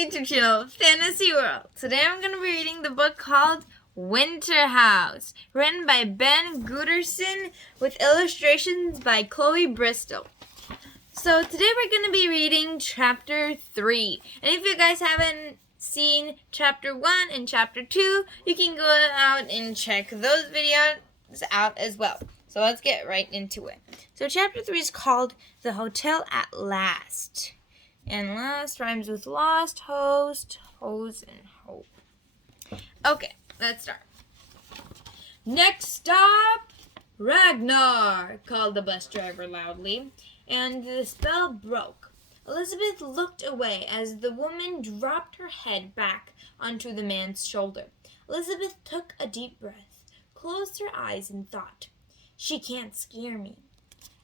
YouTube channel, Fantasy World. Today I'm going to be reading the book called Winterhouse, written by Ben Guterson with illustrations by Chloe Bristol. So today we're going to be reading Chapter 3. And if you guys haven't seen Chapter 1 and Chapter 2, you can go out and check those videos out as well. So let's get right into it. So Chapter 3 is called The Hotel at Last. And last rhymes with lost, host, hose, and hope. Okay, let's start. Next stop, Ragnar, called the bus driver loudly, and the spell broke. Elizabeth looked away as the woman dropped her head back onto the man's shoulder. Elizabeth took a deep breath, closed her eyes, and thought, "She can't scare me."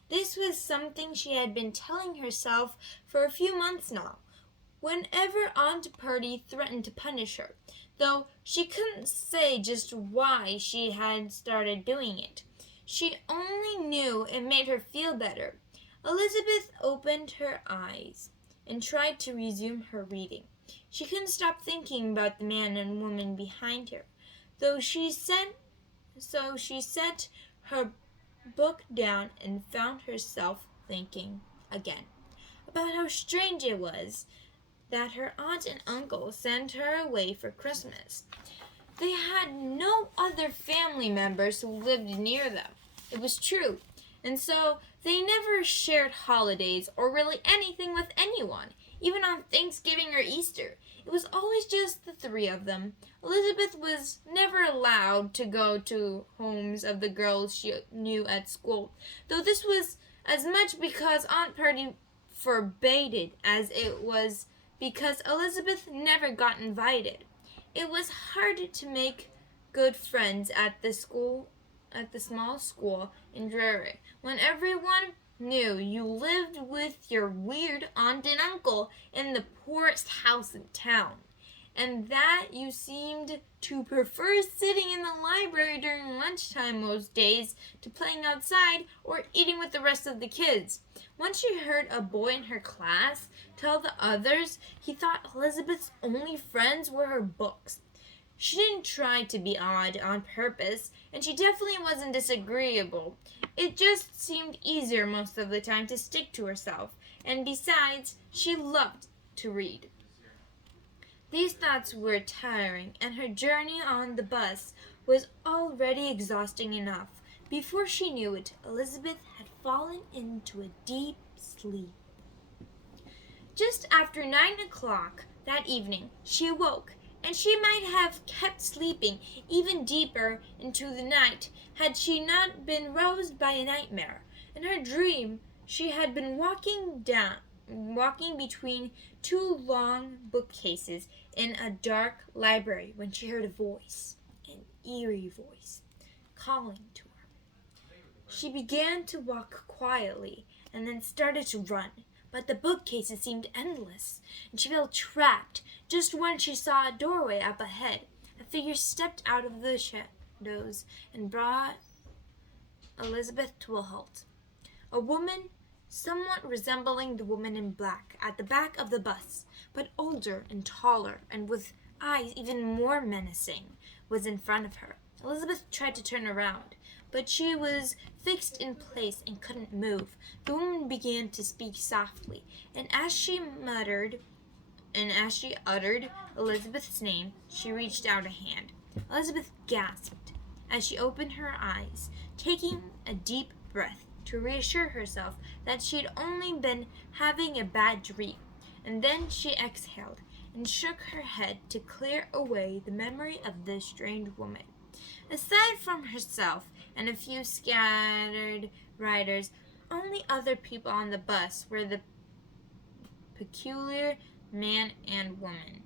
This was something she had been telling herself for a few months now, whenever Aunt Purdy threatened to punish her, though she couldn't say just why she had started doing it. She only knew it made her feel better. Elizabeth opened her eyes and tried to resume her reading. She couldn't stop thinking about the man and woman behind her, so she set her book down and found herself thinking again about how strange it was that her aunt and uncle sent her away for Christmas. They had no other family members who lived near them. It was true, and so they never shared holidays or really anything with anyone, even on Thanksgiving or Easter. It was always just the three of them. Elizabeth was never allowed to go to homes of the girls she knew at school, though this was as much because Aunt Purdy forbade it as it was because Elizabeth never got invited. It was hard to make good friends at the small school in Drury, when everyone knew you lived with your weird aunt and uncle in the poorest house in town, and that you seemed to prefer sitting in the library during lunchtime most days to playing outside or eating with the rest of the kids. Once she heard a boy in her class tell the others he thought Elizabeth's only friends were her books. She didn't try to be odd on purpose, and she definitely wasn't disagreeable. It just seemed easier most of the time to stick to herself, and besides, she loved to read. These thoughts were tiring, and her journey on the bus was already exhausting enough. Before she knew it, Elizabeth had fallen into a deep sleep. Just after 9 o'clock that evening, she awoke, and she might have kept sleeping even deeper into the night had she not been roused by a nightmare. In her dream, she had been walking between two long bookcases in a dark library when she heard a voice, an eerie voice, calling to her. She began to walk quietly and then started to run. But the bookcases seemed endless, and she felt trapped just when she saw a doorway up ahead. A figure stepped out of the shadows and brought Elizabeth to a halt. A woman, somewhat resembling the woman in black at the back of the bus, but older and taller and with eyes even more menacing, was in front of her. Elizabeth tried to turn around, but she was fixed in place and couldn't move. The woman began to speak softly, and as she uttered Elizabeth's name, she reached out a hand. Elizabeth gasped as she opened her eyes, taking a deep breath to reassure herself that she'd only been having a bad dream, and then she exhaled and shook her head to clear away the memory of the strange woman. Aside from herself and a few scattered riders, only other people on the bus were the peculiar man and woman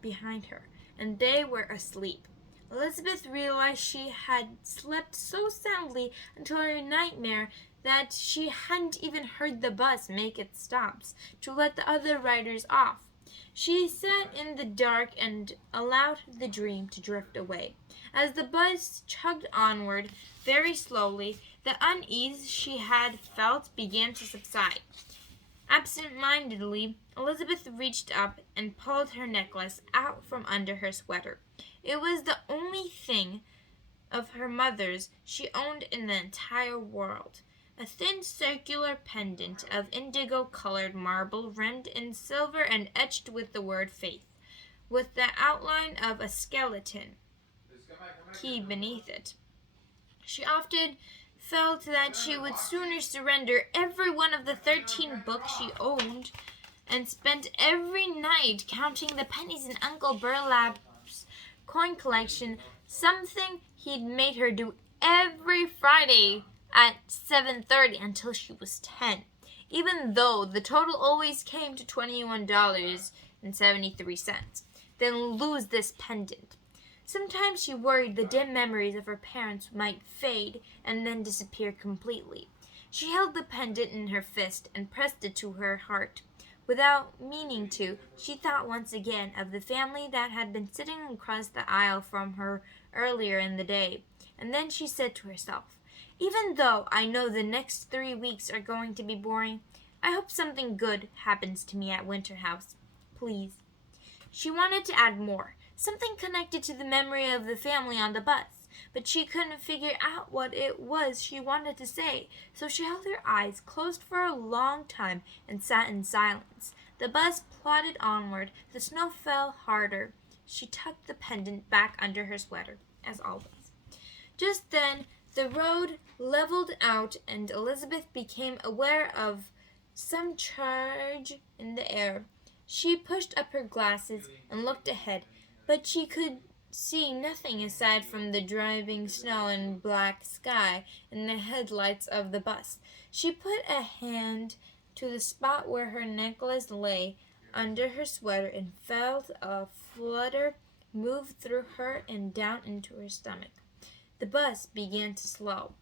behind her, and they were asleep. Elizabeth realized she had slept so soundly until her nightmare that she hadn't even heard the bus make its stops to let the other riders off. She sat in the dark and allowed the dream to drift away. As the bus chugged onward very slowly, the unease she had felt began to subside. Absent-mindedly, Elizabeth reached up and pulled her necklace out from under her sweater. It was the only thing of her mother's she owned in the entire world. A thin circular pendant of indigo-colored marble rimmed in silver and etched with the word faith, with the outline of a skeleton key beneath it. She often felt that she would sooner surrender every one of the 13 books she owned and spent every night counting the pennies in Uncle Burlap's coin collection, something he'd made her do every Friday at 7:30 until she was 10, even though the total always came to $21.73. Then lose this pendant. Sometimes she worried the dim memories of her parents might fade and then disappear completely. She held the pendant in her fist and pressed it to her heart. Without meaning to, she thought once again of the family that had been sitting across the aisle from her earlier in the day, and then she said to herself, "Even though I know the next 3 weeks are going to be boring, I hope something good happens to me at Winterhouse. Please." She wanted to add more, something connected to the memory of the family on the bus, but she couldn't figure out what it was she wanted to say, so she held her eyes closed for a long time and sat in silence. The bus plodded onward. The snow fell harder. She tucked the pendant back under her sweater, as always. Just then, the road leveled out, and Elizabeth became aware of some charge in the air. She pushed up her glasses and looked ahead, but she could see nothing aside from the driving snow and black sky and the headlights of the bus. She put a hand to the spot where her necklace lay under her sweater and felt a flutter move through her and down into her stomach. The bus began to slow,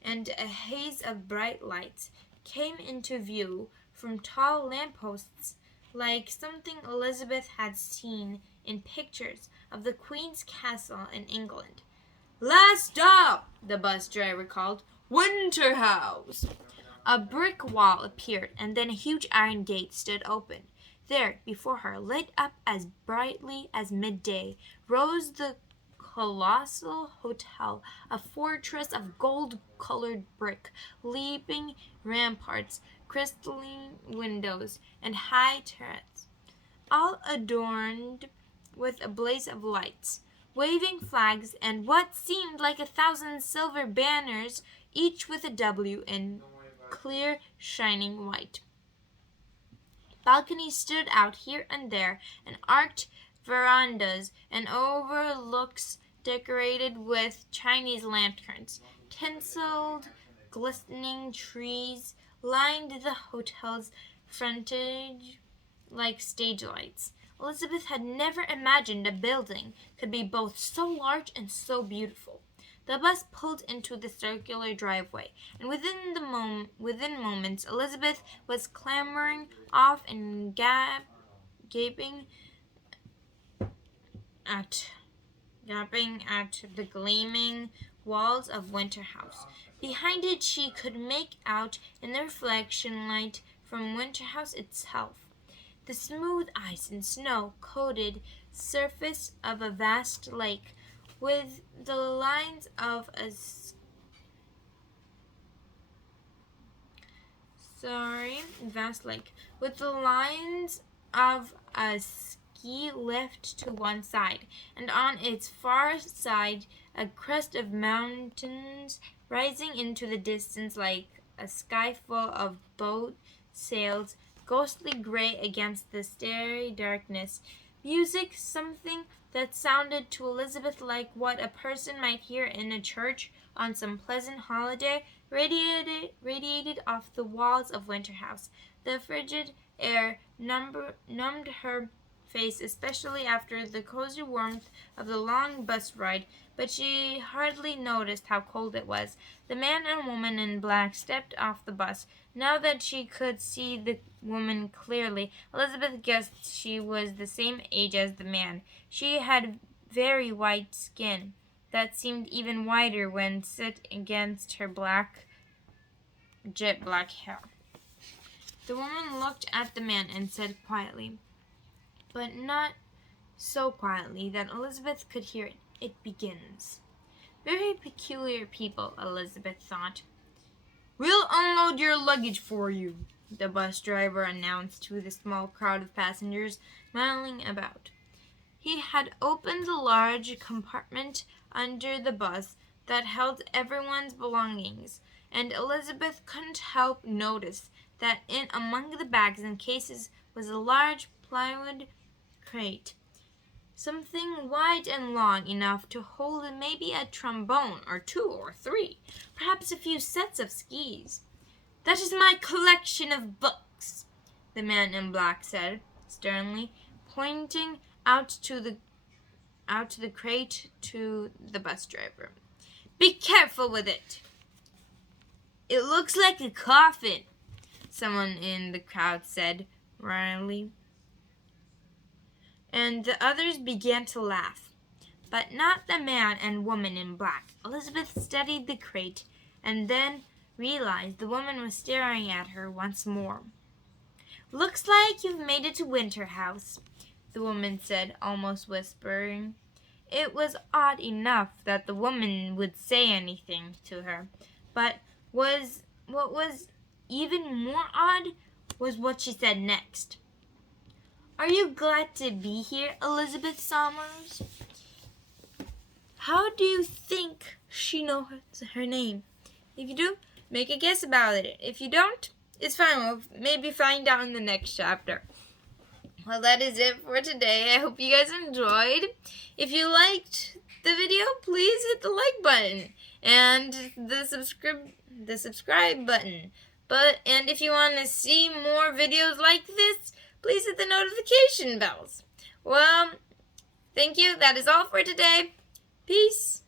and a haze of bright lights came into view from tall lampposts, like something Elizabeth had seen in pictures of the Queen's castle in England. "Last stop," the bus driver called. "Winterhouse." A brick wall appeared, and then a huge iron gate stood open. There, before her, lit up as brightly as midday, rose the colossal hotel, a fortress of gold-colored brick, leaping ramparts, crystalline windows, and high turrets, all adorned with a blaze of lights, waving flags, and what seemed like 1,000 silver banners, each with a W in clear, shining white. Balconies stood out here and there, and arched verandas and overlooks decorated with Chinese lanterns. Tinselled, glistening trees lined the hotel's frontage like stage lights. Elizabeth had never imagined a building could be both so large and so beautiful. The bus pulled into the circular driveway, and within moments Elizabeth was clambering off and gaping at the gleaming walls of Winterhouse. Behind it she could make out in the reflection light from Winterhouse itself the smooth ice and snow-coated surface of a vast lake, with the lines of a ski lift to one side, and on its far side a crest of mountains rising into the distance like a sky full of boat sails, ghostly gray against the starry darkness. Music, something that sounded to Elizabeth like what a person might hear in a church on some pleasant holiday, radiated off the walls of Winterhouse. The frigid air numbed her face, especially after the cozy warmth of the long bus ride, but she hardly noticed how cold it was. The man and woman in black stepped off the bus. Now that she could see the woman clearly, Elizabeth guessed she was the same age as the man. She had very white skin that seemed even whiter when set against her jet black hair. The woman looked at the man and said quietly, but not so quietly that Elizabeth could hear it. It begins. Very peculiar people, Elizabeth thought. We'll unload your luggage for you, the bus driver announced to the small crowd of passengers milling about. He had opened the large compartment under the bus that held everyone's belongings, and Elizabeth couldn't help notice that in among the bags and cases was a large plywood crate, something wide and long enough to hold maybe a trombone or two or three, perhaps a few sets of skis. That is my collection of books, the man in black said, sternly, pointing out to the crate to the bus driver. Be careful with it. It looks like a coffin, someone in the crowd said wryly. And the others began to laugh, but not the man and woman in black. Elizabeth studied the crate and then realized the woman was staring at her once more. Looks like you've made it to Winterhouse, the woman said, almost whispering. It was odd enough that the woman would say anything to her, but what was even more odd was what she said next. Are you glad to be here, Elizabeth Somers? How do you think she knows her name? If you do, make a guess about it. If you don't, it's fine. We'll maybe find out in the next chapter. Well, that is it for today. I hope you guys enjoyed. If you liked the video, please hit the like button and the subscribe button. And if you want to see more videos like this, please hit the notification bells. Well, thank you. That is all for today. Peace.